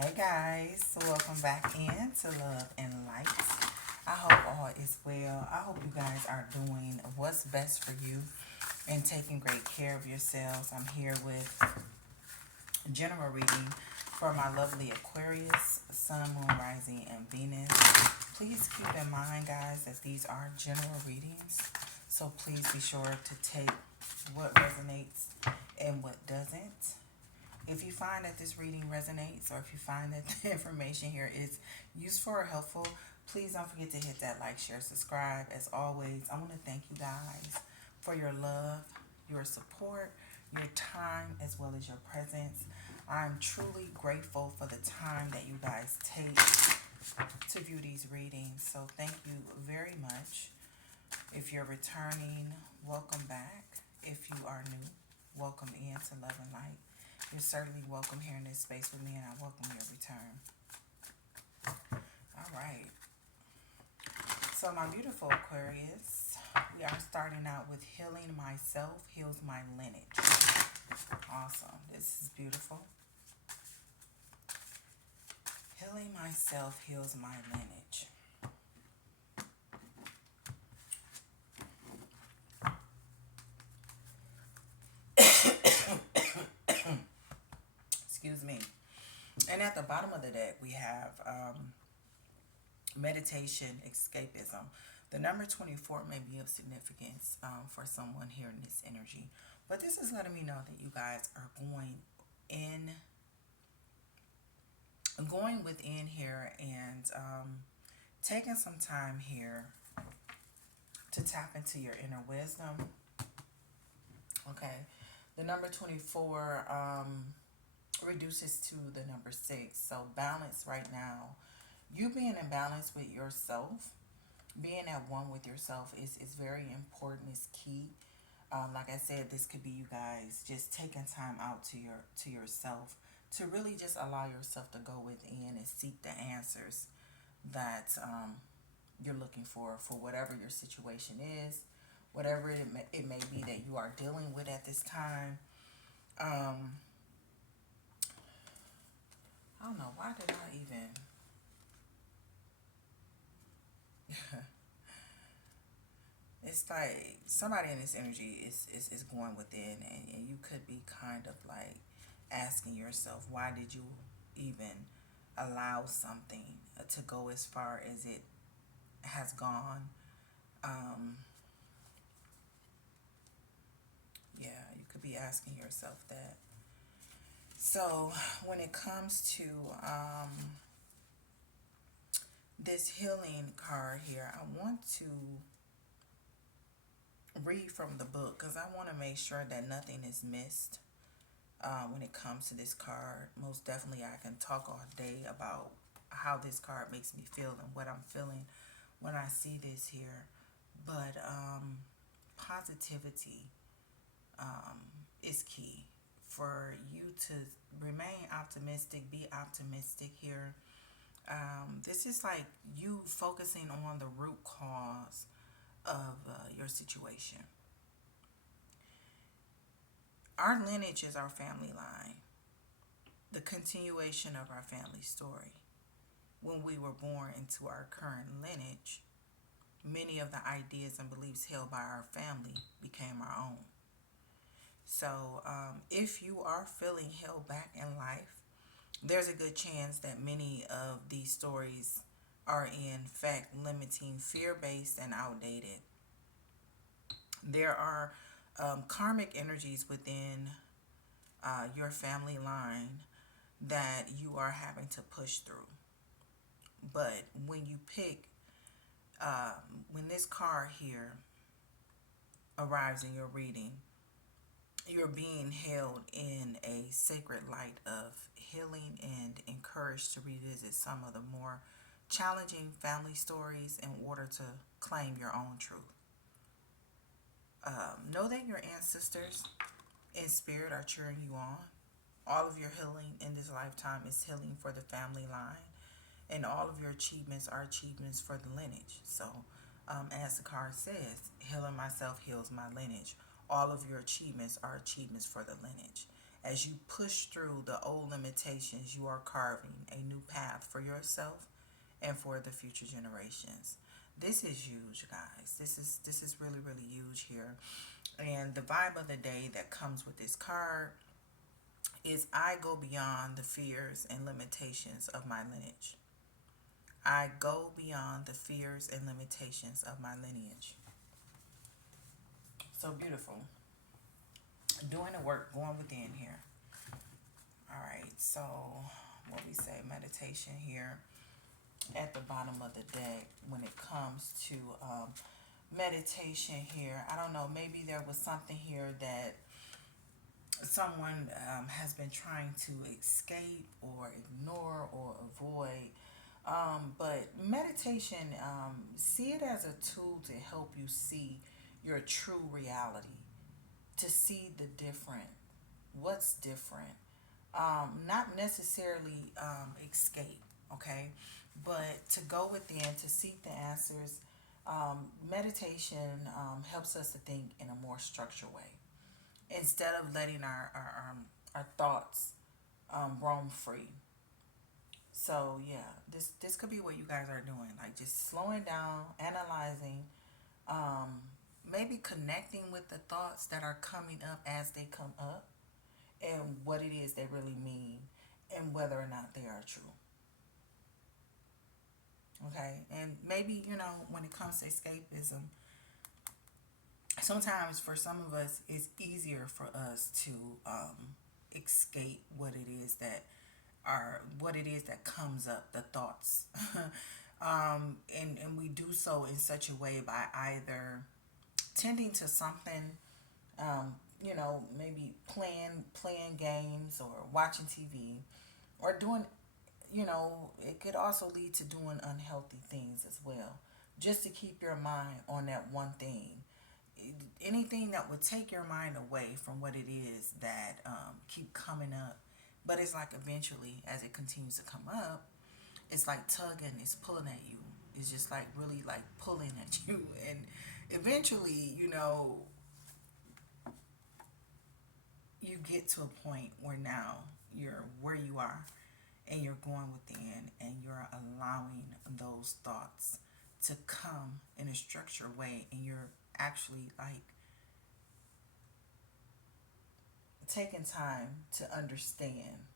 Hey guys, so welcome back in to Love and Light. I hope all is well. I hope you guys are doing what's best for you and taking great care of yourselves. I'm here with general reading for my lovely Aquarius, Sun, Moon, Rising, and Venus. Please keep in mind, guys, that these are general readings. So please be sure to take what resonates and what doesn't. If you find that this reading resonates, or if you find that the information here is useful or helpful, please don't forget to hit that like, share, subscribe. As always, I want to thank you guys for your love, your support, your time, as well as your presence. I'm truly grateful for the time that you guys take to view these readings. So thank you very much. If you're returning, welcome back. If you are new, welcome in to Love and Light. You're certainly welcome here in this space with me, and I welcome your return. All right. So, my beautiful Aquarius, we are starting out with healing myself, heals my lineage. Awesome. This is beautiful. Healing myself heals my lineage. Excuse me. And at the bottom of the deck, we have meditation, escapism. The number 24 may be of significance for someone here in this energy. But this is letting me know that you guys are going within here and taking some time here to tap into your inner wisdom. Okay. The number 24 reduces to the number 6. So balance right now. You being in balance with yourself, being at one with yourself is very important, is key. Like I said, this could be you guys just taking time out to yourself to really just allow yourself to go within and seek the answers that you're looking for whatever your situation is, whatever it may be that you are dealing with at this time. I don't know, why did I even it's like somebody in this energy is going within, and you could be kind of like asking yourself, why did you even allow something to go as far as it has gone? Um, yeah, you could be asking yourself that. So when it comes to this healing card here, I want to read from the book because I want to make sure that nothing is missed when it comes to this card. Most definitely, I can talk all day about how this card makes me feel and what I'm feeling when I see this here. But positivity is key for you to remain optimistic, be optimistic here. This is like you focusing on the root cause of your situation. Our lineage is our family line, the continuation of our family story. When we were born into our current lineage, many of the ideas and beliefs held by our family became our own. So, if you are feeling held back in life, there's a good chance that many of these stories are in fact limiting, fear based, and outdated. There are karmic energies within your family line that you are having to push through. But when you pick, when this card here arrives in your reading, you're being held in a sacred light of healing and encouraged to revisit some of the more challenging family stories in order to claim your own truth. Know that your ancestors in spirit are cheering you on. All of your healing in this lifetime is healing for the family line, and all of your achievements are achievements for the lineage. So, as the card says, healing myself heals my lineage. All of your achievements are achievements for the lineage. As you push through the old limitations, you are carving a new path for yourself and for the future generations. This is huge, guys. This is really, really huge here. And the vibe of the day that comes with this card is I go beyond the fears and limitations of my lineage. I go beyond the fears and limitations of my lineage. So beautiful. Doing the work, going within here. All right, so what we say, meditation here at the bottom of the deck when it comes to meditation here. I don't know, maybe there was something here that someone has been trying to escape or ignore or avoid. But meditation, see it as a tool to help you see your true reality, to see the different, what's different. Not necessarily escape, okay? But to go within, to seek the answers. Meditation helps us to think in a more structured way instead of letting our thoughts roam free. So yeah, this could be what you guys are doing, like just slowing down, analyzing, um, maybe connecting with the thoughts that are coming up as they come up, and what it is they really mean, and whether or not they are true. Okay, and maybe when it comes to escapism, sometimes for some of us it's easier for us to escape what it is that comes up, the thoughts. And we do so in such a way by either tending to something, maybe playing games or watching TV, or doing, it could also lead to doing unhealthy things as well, just to keep your mind on that one thing. Anything that would take your mind away from what it is that keep coming up. But it's like eventually, as it continues to come up, it's like tugging, it's pulling at you. It's just like really like pulling at you, and eventually, you get to a point where now you're where you are, and you're going within, and you're allowing those thoughts to come in a structured way, and you're actually like taking time to understand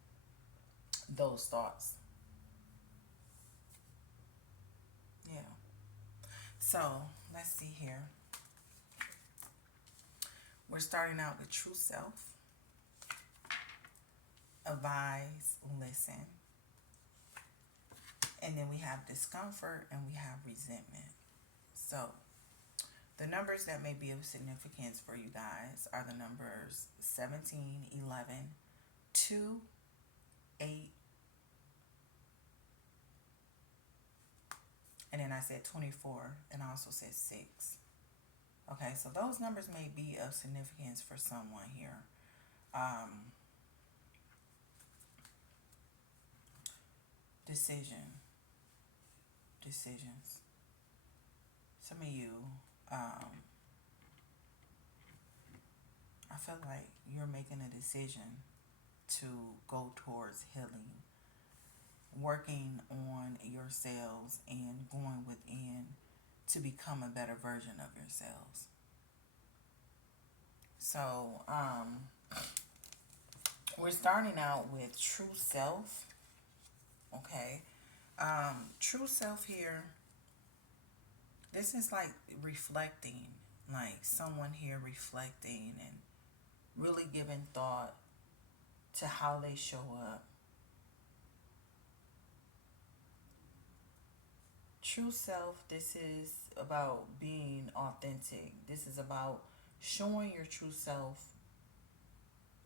those thoughts. Yeah. So let's see here. We're starting out with true self, advise, listen. And then we have discomfort and we have resentment. So the numbers that may be of significance for you guys are the numbers 17, 11, 2, 8, and then I said 24, and I also said 6. Okay, so those numbers may be of significance for someone here. Decisions. Some of you, I feel like you're making a decision to go towards healing, working on yourselves, and going within to become a better version of yourselves. So, we're starting out with true self. Okay. True self here, this is like reflecting, like someone here reflecting and really giving thought to how they show up. True self, this is about being authentic. This is about showing your true self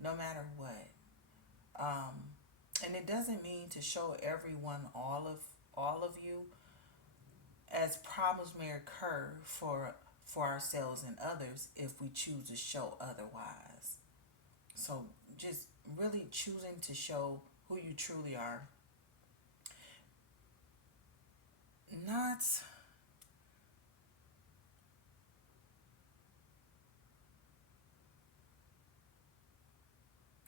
no matter what. And it doesn't mean to show everyone all of you, as problems may occur for ourselves and others if we choose to show otherwise. So just really choosing to show who you truly are. Not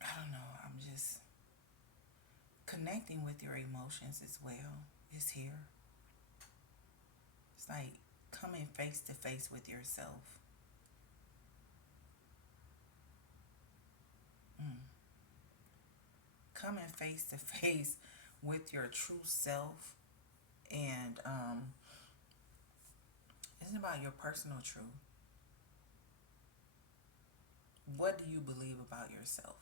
I don't know, I'm just connecting with your emotions as well is here. It's like coming face to face with yourself. Mm. Coming face to face with your true self, and it's about your personal truth. What do you believe about yourself?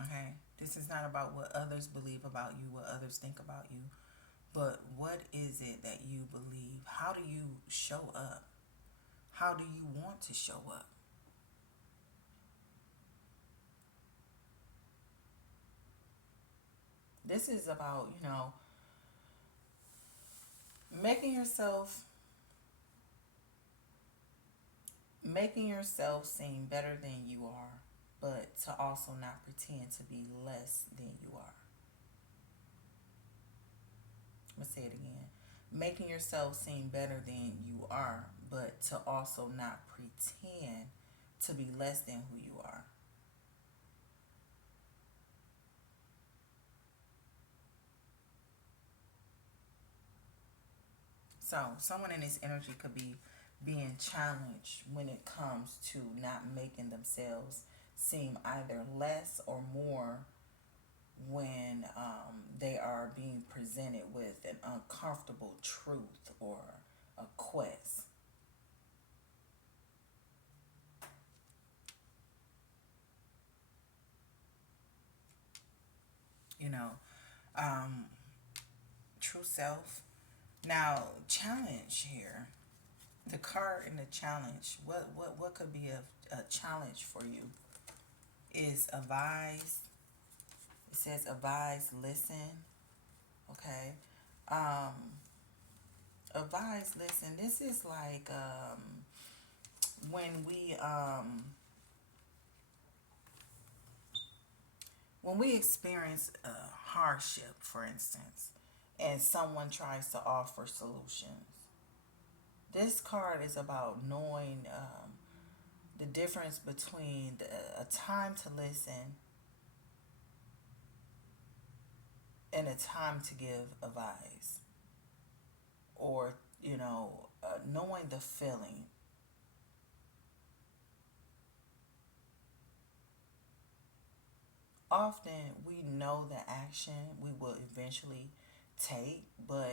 Okay, this is not about what others believe about you, what others think about you, but what is it that you believe? How do you show up? How do you want to show up? This is about, making yourself making yourself seem better than you are, but to also not pretend to be less than you are. I'm gonna say it again. Making yourself seem better than you are, but to also not pretend to be less than who you are. So, someone in this energy could be being challenged when it comes to not making themselves seem either less or more when they are being presented with an uncomfortable truth or a quest. You know, um, true self. Now, challenge here. The card in the challenge. What could be a challenge for you? Is advise. It says advise, listen. Okay. Um, advise, listen. This is like when we when we experience a hardship, for instance, and someone tries to offer solutions. This card is about knowing the difference between a time to listen and a time to give advice, or knowing the feeling. Often we know the action we will eventually take, but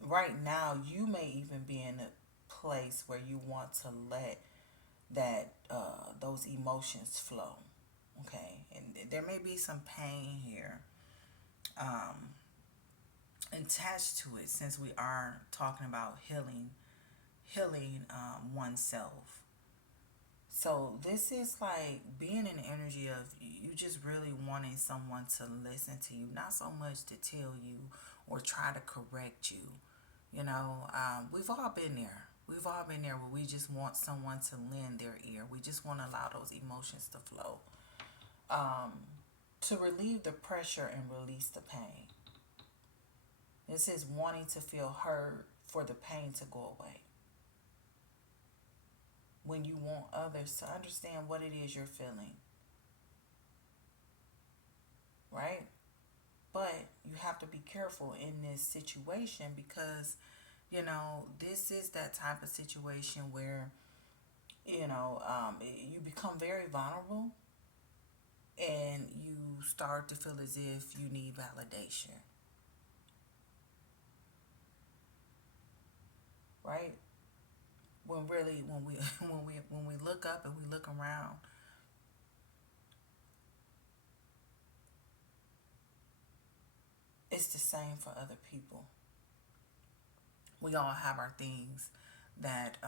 right now you may even be in a place where you want to let that those emotions flow. Okay, and there may be some pain here um, attached to it, since we are talking about healing oneself. So this is like being in the energy of you just really wanting someone to listen to you, not so much to tell you or try to correct you. We've all been there. We've all been there where we just want someone to lend their ear. We just want to allow those emotions to flow, um, to relieve the pressure and release the pain. This is wanting to feel heard for the pain to go away. When you want others to understand what it is you're feeling, right? But you have to be careful in this situation because, this is that type of situation where, you become very vulnerable and you start to feel as if you need validation, right? When really, when we when we look up and we look around, it's the same for other people. We all have our things that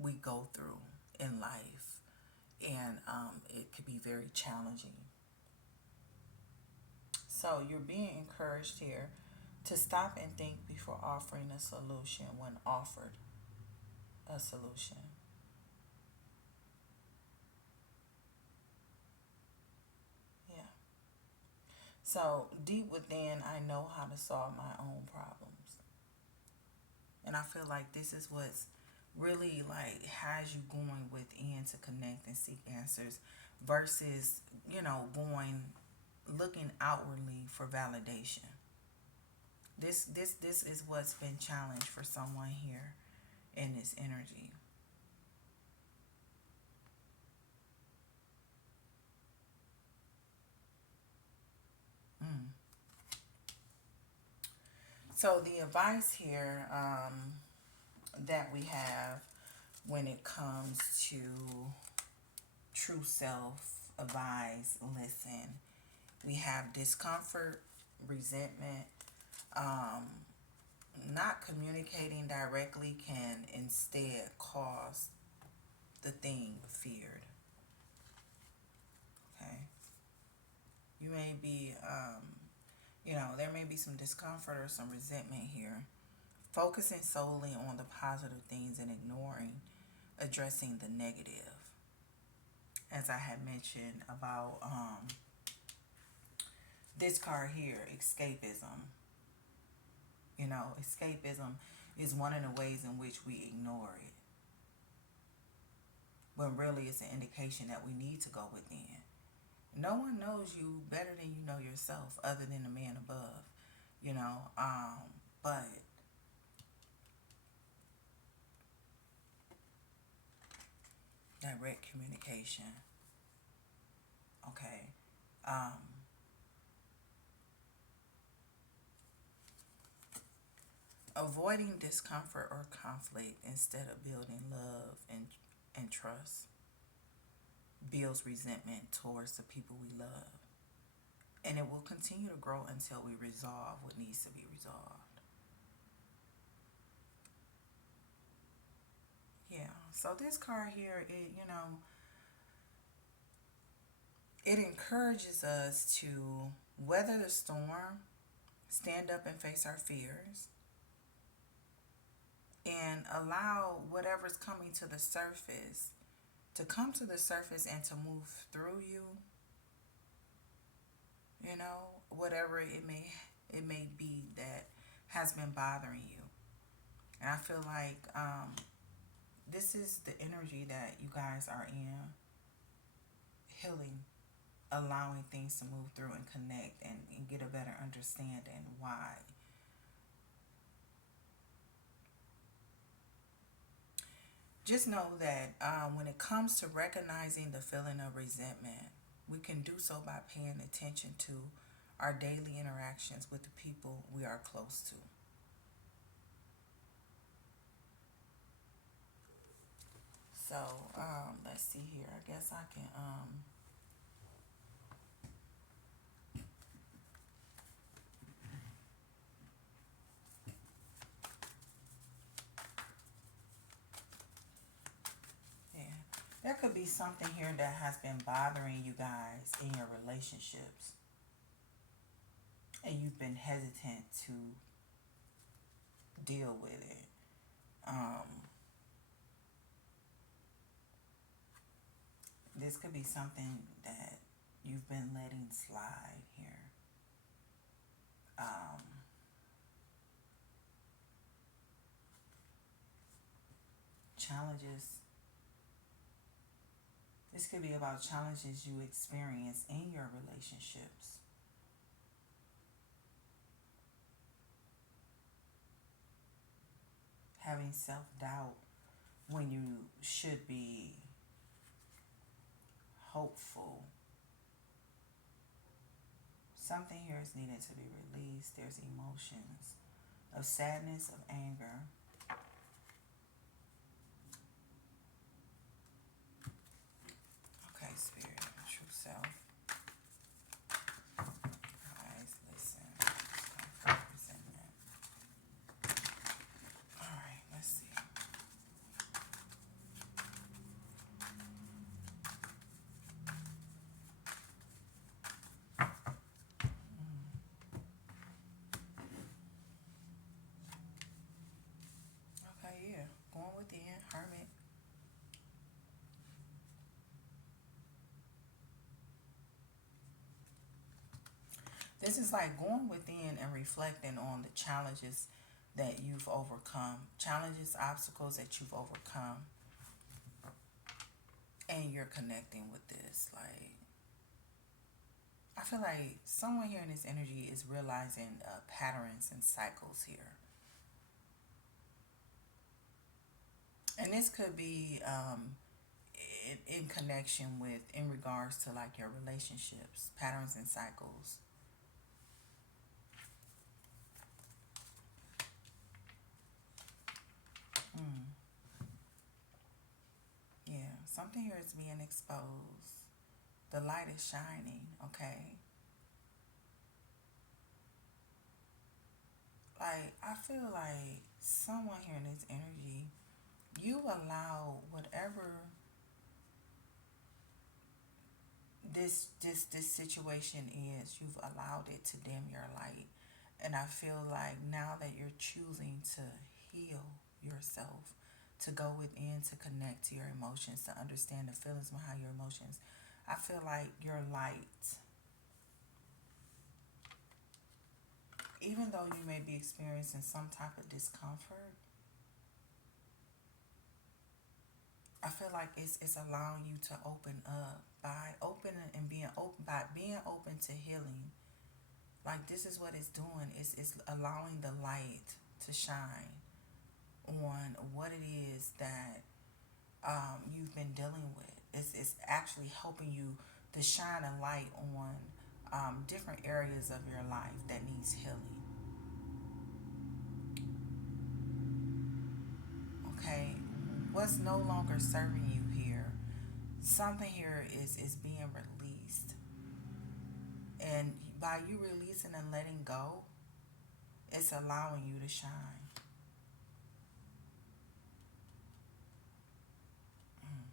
we go through in life, and it could be very challenging. So you're being encouraged here to stop and think before offering a solution when offered a solution. Yeah. So deep within, I know how to solve my own problems. And I feel like this is what's really like has you going within to connect and seek answers versus, going looking outwardly for validation. This is what's been challenged for someone here in this energy. Mm. So the advice here, that we have when it comes to true self advise, listen. We have discomfort, resentment, um, not communicating directly can instead cause the thing feared. Okay. You may be, there may be some discomfort or some resentment here. Focusing solely on the positive things and ignoring addressing the negative. As I had mentioned about this card here, escapism. Escapism is one of the ways in which we ignore it. When really it's an indication that we need to go within. No one knows you better than you know yourself other than the man above. You know, but direct communication. Okay. Um, Avoiding discomfort or conflict instead of building love and trust builds resentment towards the people we love. And it will continue to grow until we resolve what needs to be resolved. Yeah. So this card here, it encourages us to weather the storm, stand up and face our fears, and allow whatever's coming to the surface to come to the surface and to move through you. Whatever it may be that has been bothering you. And I feel like this is the energy that you guys are in, healing, allowing things to move through and connect and get a better understanding why. Just know that when it comes to recognizing the feeling of resentment, we can do so by paying attention to our daily interactions with the people we are close to. So let's see here. I guess I can. Yeah, there could be something here that has been bothering you guys in your relationships, and you've been hesitant to deal with it. This could be something that you've been letting slide here. Um, Challenges. This could be about challenges you experience in your relationships. Having self doubt when you should be hopeful. Something here is needed to be released. There's emotions of sadness, of anger. Okay, spirit, true self. Guys, listen. Comfort, resentment. All right, let's see. Okay, yeah. Going with the hermit. This is like going within and reflecting on the challenges that you've overcome, challenges, obstacles that you've overcome, and you're connecting with this. Like, I feel like someone here in this energy is realizing patterns and cycles here. And this could be in connection with, in regards to like your relationships, patterns and cycles. Mm, yeah, something here is being exposed. The light is shining, okay? Like, I feel like someone here in this energy, you allow whatever this situation is, you've allowed it to dim your light. And I feel like now that you're choosing to heal yourself, to go within, to connect to your emotions, to understand the feelings behind your emotions, I feel like your light, even though you may be experiencing some type of discomfort, I feel like it's allowing you to open up by opening and being open, by being open to healing. Like, this is what it's doing. It's allowing the light to shine on what it is that you've been dealing with. It's actually helping you to shine a light on different areas of your life that needs healing. Okay, what's no longer serving you here? Something here is being released, and by you releasing and letting go, it's allowing you to shine. Mm.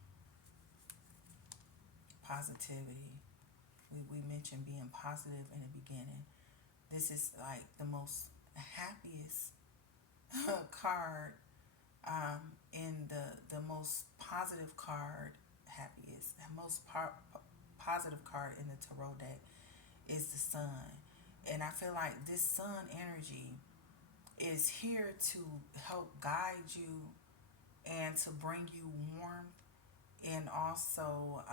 Positivity. We mentioned being positive in the beginning. This is like the most happiest card, in the most positive card, happiest, most positive card in the tarot deck is the sun. And I feel like this sun energy is here to help guide you and to bring you warmth, and also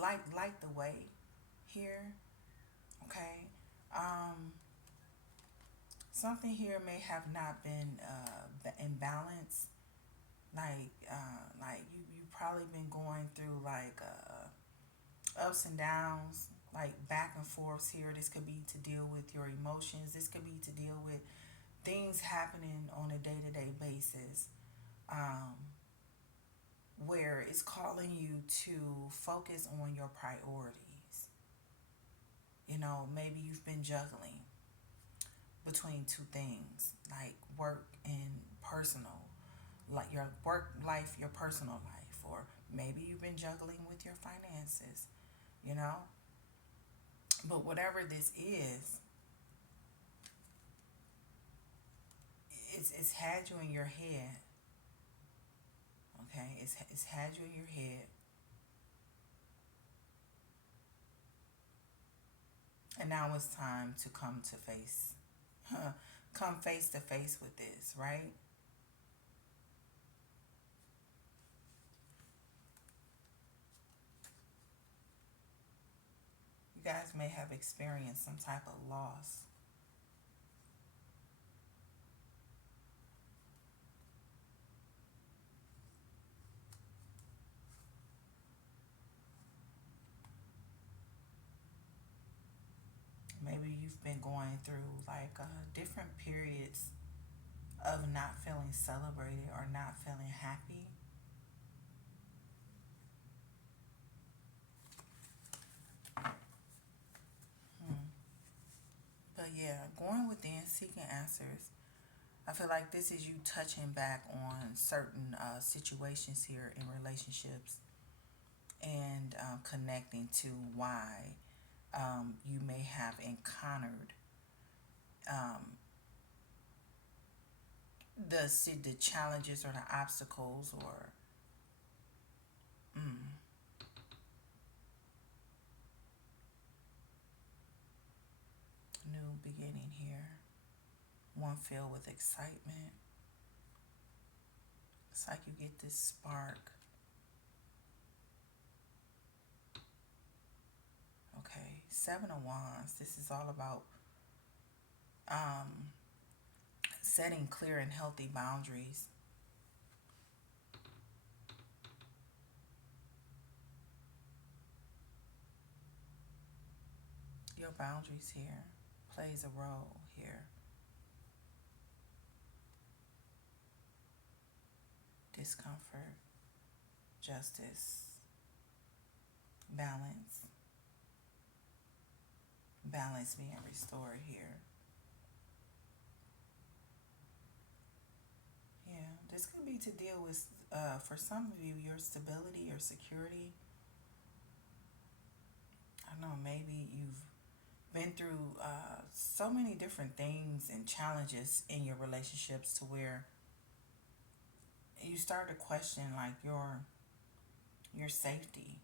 light the way here. Okay. Um, Something here may have not been in balance. Like you probably been going through like ups and downs, like back and forths here. This could be to deal with your emotions. This could be to deal with things happening on a day-to-day basis, um, where it's calling you to focus on your priorities. You know, maybe you've been juggling between two things, like work and personal, like your work life, your personal life, or maybe you've been juggling with your finances, you know. But whatever this is, it's had you in your head. Okay, it's had you in your head, and now it's time to come face to face with this, right? You guys may have experienced some type of loss. Maybe you've been going through like different periods of not feeling celebrated or not feeling happy. Hmm. But yeah, going within, seeking answers. I feel like this is you touching back on certain situations here in relationships, and connecting to why you may have encountered um, the challenges or the obstacles, or mm, new beginning here. One filled with excitement. It's like you get this spark. Okay, Seven of Wands. This is all about um, setting clear and healthy boundaries. Your boundaries here plays a role here. Discomfort, justice, balance. Balance being restored here. Yeah, this could be to deal with, for some of you, your stability, your security. I don't know, maybe you've been through so many different things and challenges in your relationships to where you start to question like your safety.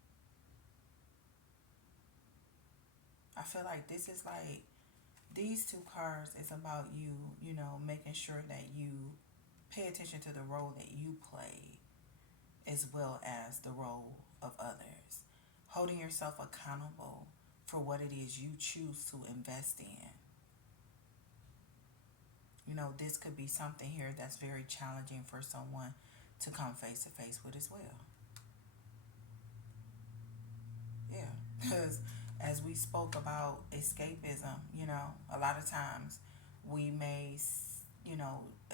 I feel like this is like these two cards is about you, making sure that you pay attention to the role that you play as well as the role of others. Holding yourself accountable for what it is you choose to invest in. This could be something here that's very challenging for someone to come face to face with as well. Yeah, because as we spoke about escapism, a lot of times we may,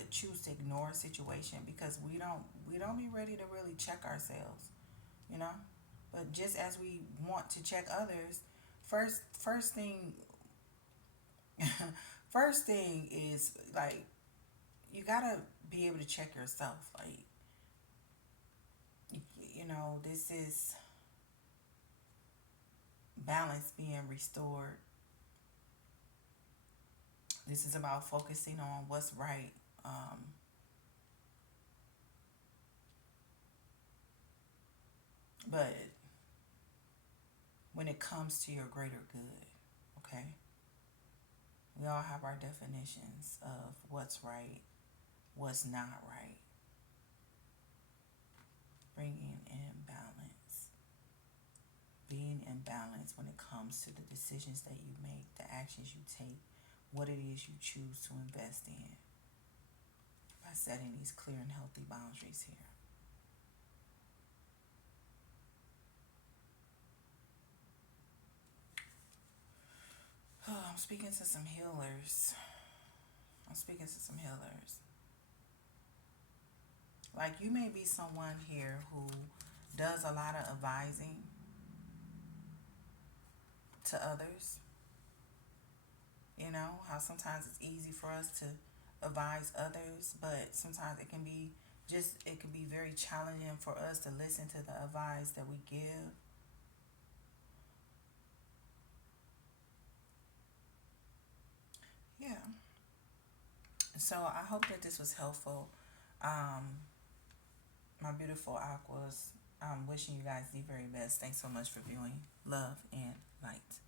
choose to ignore a situation because we don't be ready to really check ourselves, you know. But just as we want to check others, first thing, first thing is like you gotta be able to check yourself. Like, this is balance being restored. This is about focusing on what's right. But when it comes to your greater good, okay? We all have our definitions of what's right, what's not right. Bringing in balance. Being in balance when it comes to the decisions that you make, the actions you take, what it is you choose to invest in by setting these clear and healthy boundaries here. Oh, I'm speaking to some healers. Like, you may be someone here who does a lot of advising to others. How sometimes it's easy for us to advise others, but sometimes it can be very challenging for us to listen to the advice that we give. Yeah. So I hope that this was helpful. My beautiful Aquas, I'm wishing you guys the very best. Thanks so much for viewing. Love and light.